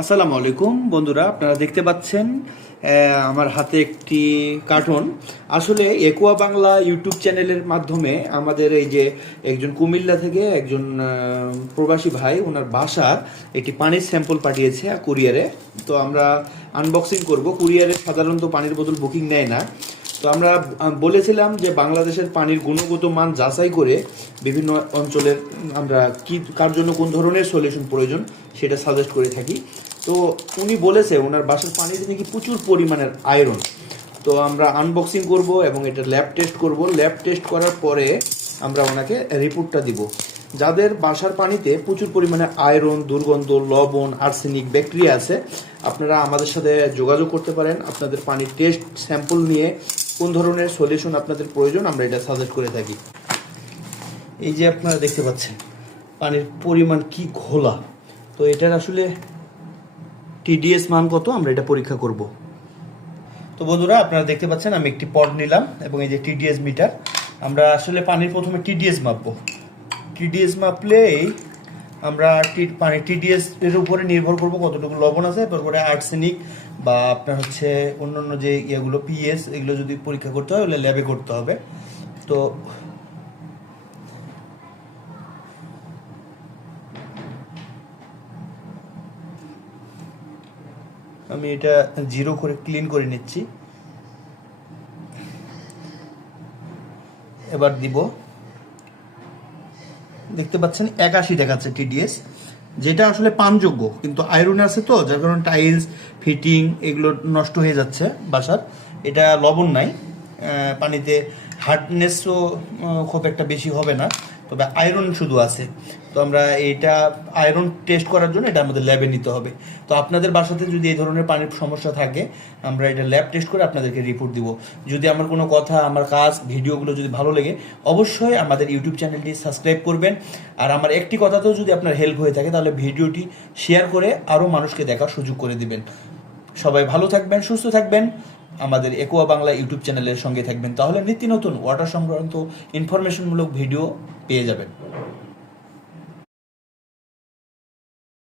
আসসালামু আলাইকুম বন্ধুরা, আপনারা দেখতে পাচ্ছেন আমার হাতে একটি কার্টন। আসলে একুয়া বাংলা ইউটিউব চ্যানেলের মাধ্যমে আমাদের এই যে একজন কুমিল্লা থেকে একজন প্রবাসী ভাই ওনার বাসার একটি পানির স্যাম্পল পাঠিয়েছে কুরিয়ারে। তো আমরা আনবক্সিং করব। কুরিয়ারে সাধারণত পানির বোতল বুকিং নেয় না। তো আমরা বলেছিলাম যে বাংলাদেশের পানির গুণগত মান যাচাই করে বিভিন্ন অঞ্চলের আমরা কার জন্য কোন ধরনের সলিউশন প্রয়োজন সেটা সাজেস্ট করে থাকি। তো উনি বলেছে ওনার বাসার পানিতে নাকি প্রচুর পরিমাণের আয়রন। তো আমরা আনবক্সিং করব এবং এটা ল্যাব টেস্ট করব। ল্যাব টেস্ট করার পরে আমরা ওনাকে রিপোর্টটা দিব। যাদের বাসার পানিতে প্রচুর পরিমাণে আয়রন, দুর্গন্ধ, লবণ, আর্সেনিক, ব্যাকটেরিয়া আছে, আপনারা আমাদের সাথে যোগাযোগ করতে পারেন। আপনাদের পানির টেস্ট স্যাম্পল নিয়ে কোন ধরনের সলিউশন আপনাদের প্রয়োজন আমরা এটা সাজেস্ট করে থাকি। এই যে আপনারা দেখতে পাচ্ছেন পানির পরিমাণ কি ঘোলা। তো এটার আসলে টিডিএস মান কত আমরা এটা পরীক্ষা করব। তো বন্ধুরা, আপনারা দেখতে পাচ্ছেন আমি একটি পট নিলাম এবং এই যে টিডিএস মিটার। আমরা আসলে পানির প্রথমে টিডিএস মাপবো। টিডিএস মাপলেই আমরা পানি টিডিএস এর উপরে নির্ভর করব কতটুকু লবণ আছে, তারপরে আর্সেনিক বা আপনার হচ্ছে অন্যান্য যে ইয়েগুলো পিএস এগুলো যদি পরীক্ষা করতে হয় তাহলে ল্যাবে করতে হবে। তো আমি এটা জিরো করে ক্লিন করে নিচ্ছি। এবার দিব। দেখতে পাচ্ছেন 81 দেখাচ্ছে টিডিএস, যেটা আসলে পানযোগ্য, কিন্তু আয়রন আছে তো যার কারণে টাইলস ফিটিং এগুলো নষ্ট হয়ে যাচ্ছে বাসার। এটা লবণ নাই, পানিতে হার্ডনেসও খুব একটা বেশি হবে না, তবে আয়রন শুধু আছে। তো আমরা এটা আয়রন টেস্ট করার জন্য এটা আমাদের ল্যাবে নিতে হবে। তো আপনাদের বাসাতে যদি এই ধরনের পানির সমস্যা থাকে আমরা এটা ল্যাব টেস্ট করে আপনাদেরকে রিপোর্ট দিব। যদি আমার কোনো কথা, আমার কাজ, ভিডিওগুলো যদি ভালো লাগে অবশ্যই আমাদের ইউটিউব চ্যানেলটি সাবস্ক্রাইব করবেন। আর আমার একটি কথাতেও যদি আপনার হেল্প হয়ে থাকে তাহলে ভিডিওটি শেয়ার করে আরও মানুষকে দেখার সুযোগ করে দিবেন। সবাই ভালো থাকবেন, সুস্থ থাকবেন, আমাদের একুয়া বাংলা ইউটিউব চ্যানেলের সঙ্গে থাকবেন, তাহলে নিত্য নতুন ওয়াটার সংক্রান্ত ইনফরমেশনমূলক ভিডিও পেয়ে যাবেন।